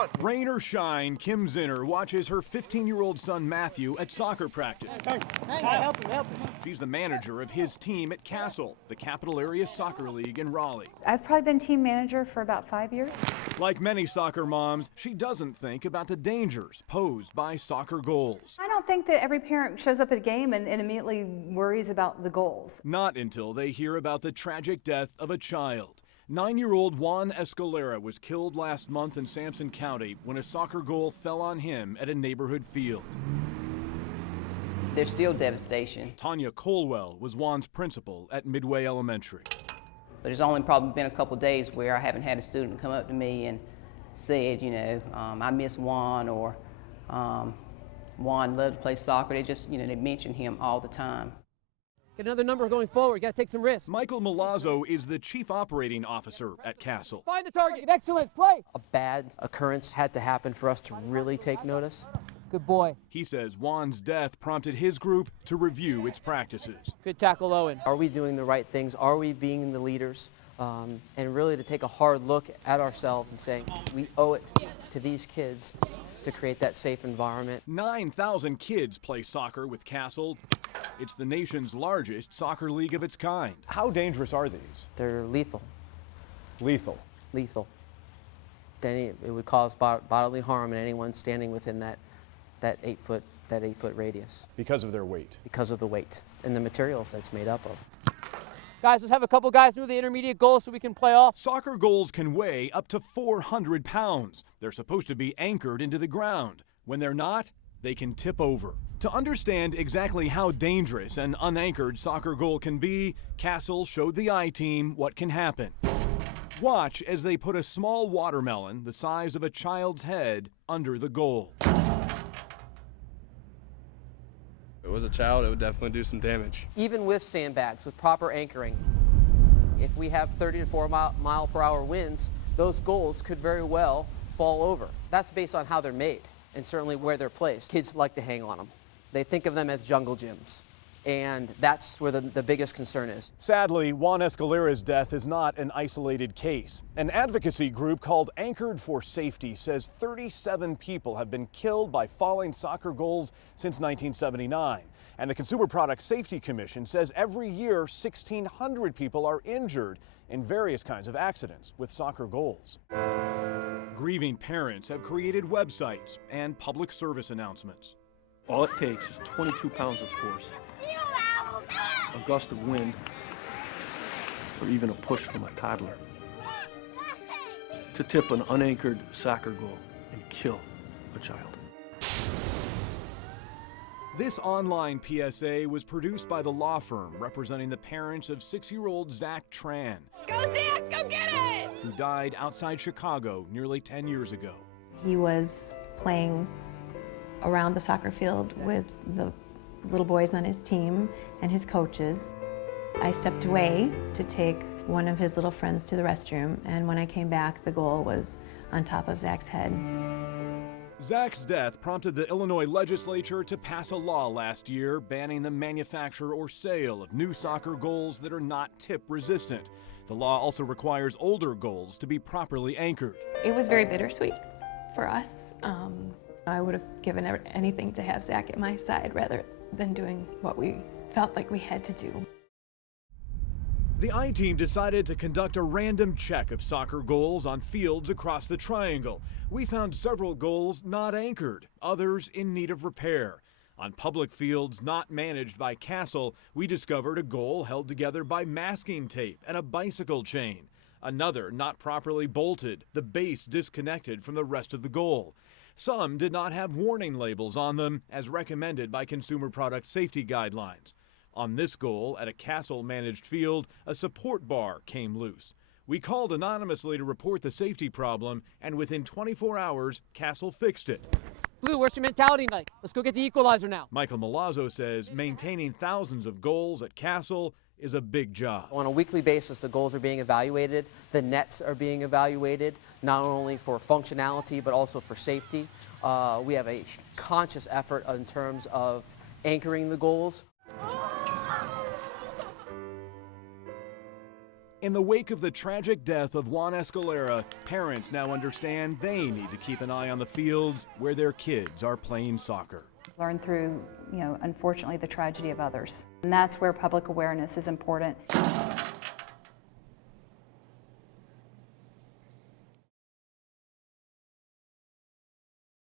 on. Rain or shine, Kim Zinner watches her 15-year-old son Matthew at soccer practice. Help him. She's the manager of his team at Castle, the Capital Area Soccer League in Raleigh. I've probably been team manager for about 5 years. Like many soccer moms, she doesn't think about the dangers posed by soccer goals. I don't think that every parent shows up at a game and immediately worries about the goals. Not until they hear about the tragic death of a child. 9-year-old Juan Escalera was killed last month in Sampson County when a soccer goal fell on him at a neighborhood field. There's still devastation. Tanya Colwell was Juan's principal at Midway Elementary. But it's only probably been a couple days where I haven't had a student come up to me and said, I miss Juan, or Juan loved to play soccer. They just, they mention him all the time. Get another number going forward. Got to take some risks. Michael Milazzo is the chief operating officer at Castle. Find the target. Excellent play. A bad occurrence had to happen for us to really take notice. Good boy. He says Juan's death prompted his group to review its practices. Good tackle, Owen. Are we doing the right things? Are we being the leaders? And really to take a hard look at ourselves and saying we owe it to these kids to create that safe environment. 9,000 kids play soccer with Castle. It's the nation's largest soccer league of its kind. How dangerous are these? They're lethal. Lethal. Lethal. Then it would cause bodily harm in anyone standing within that 8-foot radius. Because of their weight. Because of the weight and the materials that's made up of. Guys, let's have a couple guys move the intermediate goal so we can play off. Soccer goals can weigh up to 400 pounds. They're supposed to be anchored into the ground. When they're not, they can tip over. To understand exactly how dangerous an unanchored soccer goal can be, Castle showed the I-Team what can happen. Watch as they put a small watermelon the size of a child's head under the goal. If it was a child, it would definitely do some damage. Even with sandbags, with proper anchoring, if we have 30 to 40 mile per hour winds, those goals could very well fall over. That's based on how they're made and certainly where they're placed. Kids like to hang on them. They think of them as jungle gyms. And that's where the biggest concern is. Sadly, Juan Escalera's death is not an isolated case. An advocacy group called Anchored for Safety says 37 people have been killed by falling soccer goals since 1979. And the Consumer Product Safety Commission says every year 1,600 people are injured in various kinds of accidents with soccer goals. Grieving parents have created websites and public service announcements. All it takes is 22 pounds of force, a gust of wind, or even a push from a toddler to tip an unanchored soccer goal and kill a child. This online PSA was produced by the law firm representing the parents of 6-year-old Zach Tran. Go Zach, go get it! Who died outside Chicago nearly 10 years ago. He was playing around the soccer field with the little boys on his team and his coaches. I stepped away to take one of his little friends to the restroom, and when I came back, the goal was on top of Zach's head. Zach's death prompted the Illinois legislature to pass a law last year banning the manufacture or sale of new soccer goals that are not tip resistant. The law also requires older goals to be properly anchored. It was very bittersweet for us. I would have given anything to have Zach at my side rather than doing what we felt like we had to do. The I-Team decided to conduct a random check of soccer goals on fields across the triangle. We found several goals not anchored, others in need of repair. On public fields not managed by Castle, we discovered a goal held together by masking tape and a bicycle chain. Another not properly bolted, the base disconnected from the rest of the goal. Some did not have warning labels on them, as recommended by Consumer Product Safety Guidelines. On this goal, at a Castle-managed field, a support bar came loose. We called anonymously to report the safety problem, and within 24 hours, Castle fixed it. Blue, where's your mentality like? Let's go get the equalizer now. Michael Milazzo says maintaining thousands of goals at Castle is a big job. On a weekly basis, the goals are being evaluated. The nets are being evaluated, not only for functionality, but also for safety. We have a conscious effort in terms of anchoring the goals. In the wake of the tragic death of Juan Escalera, parents now understand they need to keep an eye on the fields where their kids are playing soccer. Learn through, unfortunately, the tragedy of others. And that's where public awareness is important.